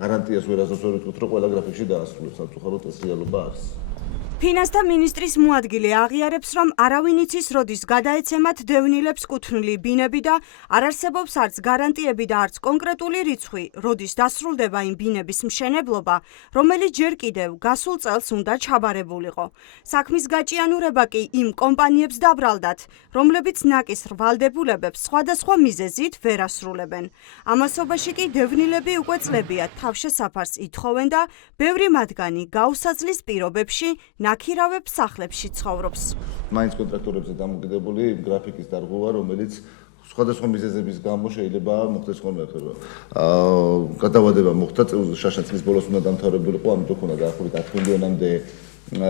გარანტიას ვერასდროს ვერ ვიტყვით, რომ ყველა გრაფიკში დაასრულებს, სამწუხაროდ ეს რეალობა არის. ფინანსთა მინისტრის მოადგილე აღიარებს, რომ არავინ იცის, როდის გადაეცემათ დევნილებს კუთვნილი ბინები და არ არსებობს არც გარანტიები და არც კონკრეტული რიცხვი, როდის დასრულდება იმ ბინების მშენებლობა, რომელიც ჯერ კიდევ გასულ წელს უნდა ჩაბარებულიყო. საქმის გაჭიანურება კი იმ კომპანიებს დაბრალდათ, რომლებიც ნაკისრ ვალდებულებებს სხვადასხვა მიზეზით ვერ ასრულებენ. ამასობაში კი დევნილები უკვე წლებიათ თავშესაფარს ითხოვენ და ბევრი მათგანი გაუსაძლის პირობებში ნაქირავებ სახლებში ცხოვრობს. მაინც კონტრაქტორებზე დამოკიდებული გრაფიკის დარღვევა, რომელიც სხვადასხვა მიზეზების გამო შეიძლება მოხდეს ხოლმე, რომ გადავადება მოხდა შაშა წლის ბოლოს უნდა დამთავრებულიყო, ამიტომ ქონა დაახლოებით 10 მილიონამდე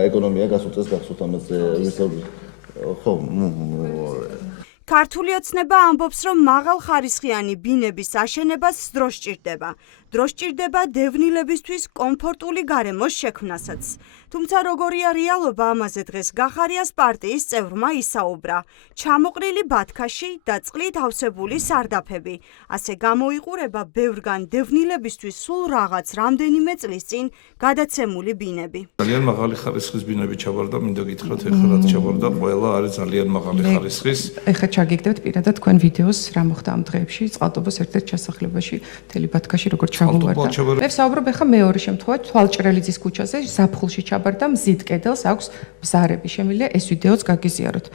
ეკონომია გასულ წელს გახსოვთ ამაზე ვისაუბრეთ. ხო, ქართული ოცნება ამბობს, რომ მაღალხარისხიანი ბინების აშენებას დრო სჭირდება. დრო სჭირდება დევნილებისთვის კომფორტული გარემოს შექმნასაც. თუმცა როგორია რეალობა, ამაზე დღეს გახარიას პარტიის წევრმა ისაუბრა. ჩამოყრილი ბათქაში და წყლით ავსებული სარდაფები. ასე გამოიყურება ბევრგან დევნილებისთვის სულ რაღაც რამდენიმე წლის წინ გადაცემული ბინები. ძალიან მაღალი ხარისხის ბინები ჩაბარდა, მინდა გითხრათ, ეხლა რაც ჩაბარდა, ყველა არის ძალიან მაღალი ხარისხის. ეხლა ჩაგიგდებთ პირადად თქვენ ვიდეოს რა მოხდა ამ დღეებში წყალტუბოს ერთ-ერთ ჩასახლებაში მთელი ბათქაში როგორ ჩამოვარდა. მე ვსაუბრობ ეხლა მეორე შემთხვევა თვალჭრელიძის ქუჩაზე ზაფხულში ჩაბარდა მზით კედელს აქვს ბზარები შემიძლია ეს ვიდეოც გაგიზიაროთ.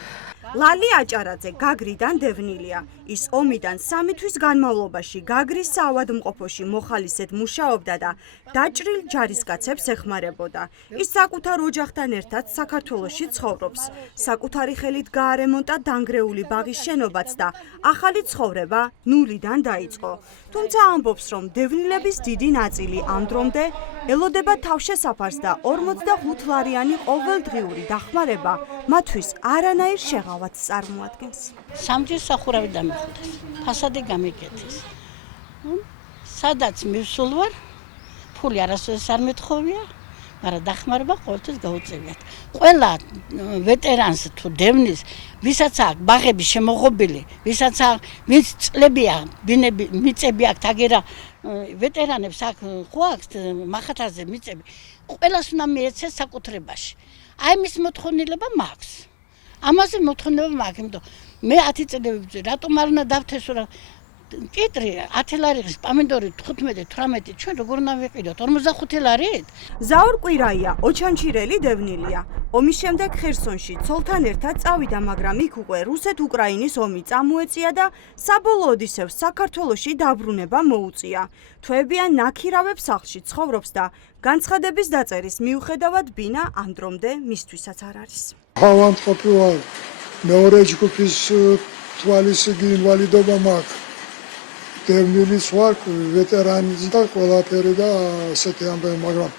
ლალი აჭარაძე გაგრიდან დევნილია. ის ომიდან 3 თვის განმავლობაში გაგრის საავადმყოფოში მოხალისედ მუშაობდა და დაჭრილ ჯარისკაცებს ეხმარებოდა. ის საკუთარ ოჯახთან ერთად საქართველოში ცხოვრობს. საკუთარი ხელით გაარემონტა დანგრეული ბაღის შენობაც და ახალი ცხოვრება ნულიდან დაიწყო. თუმცა ამბობს, რომ დევნილების დიდი ნაწილი ამ დრომდე ელოდება თავშესაფარს და 45 ლარიანი ყოველდღიური დახმარება მათთვის არანაირ შეღავათს წარმოადგენს. სამჯერ სახურავი დამიხოდეს, ფასადი გამიკეთეს. სადაც მივსულ ვარ, ფული არასოდეს არ მეთხოვია, მაგრამ დახმარება ყოველთვის გაუწევიათ. ყველა ვეტერანს თუ დევნის, ვისაც აქვს ბაღები შემოღობილი, ვისაც აქვს წლებია, ბინები, მიწები აქვს, აგერა ვეტერანებს აქვს, ხო აქვს მახათაზე მიწები, ყველას უნდა მიეცეს საკუთრებაში. აი მის მოთხოვნილება მაქვს. ამაზე მოთხოვნილება მაქვს, იმიტომ მე 10 წელი რატომ არ უნდა დავთესო რა კიტრი 10 ლარის პომიდორი 15-18 ჩვენ როგორ უნდა ვიყიდოთ 45 ლარით? ზაურ კვირაია ოჩანჩირელი დევნილია. ომის შემდეგ ხერსონში ცოლთან ერთად წავიდა, მაგრამ იქ უკვე რუსეთ-უკრაინის ომი წამოეწია და საბოლოოდ ისევ საქართველოში დაბრუნება მოუწია. თვეებიან ნაქირავებ სახლში ცხოვრობს და განცხადების დაწერის მიუხედავად ბინა ამ დრომდე მისთვისაც არ არის. ავადმყოფი ვარ. მეორე ჯგუფის თვალისწინი ინვალიდობა მაქვს. დევნილის ვარ, ვეტერანის და ყველაფერი და ასეთი ამბები, მაგრამ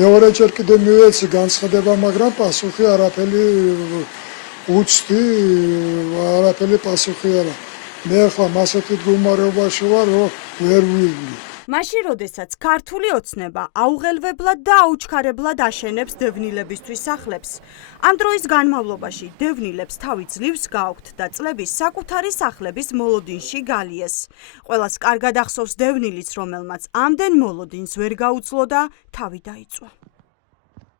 მეორეჯერ კიდე მივეცი განცხადება, მაგრამ პასუხი არაფერი უცდი, არაფერი პასუხი არა. მე ხომ ასეთი მდგომარეობაში ვარ, რომ ვერ ვივლი. მაშინ, როდესაც ქართული ოცნება აუღელვებლად და აუჩქარებლად აშენებს დევნილებისთვის სახლებს, ამ დროის განმავლობაში დევნილებს თავი ძლივს გააქვთ და წლების საკუთარი სახლების მოლოდინში გალიეს. ყველას კარგად ახსოვს დევნილიც, რომელმაც ამდენ მოლოდინს ვერ გაუძლო და თავი დაიწვა.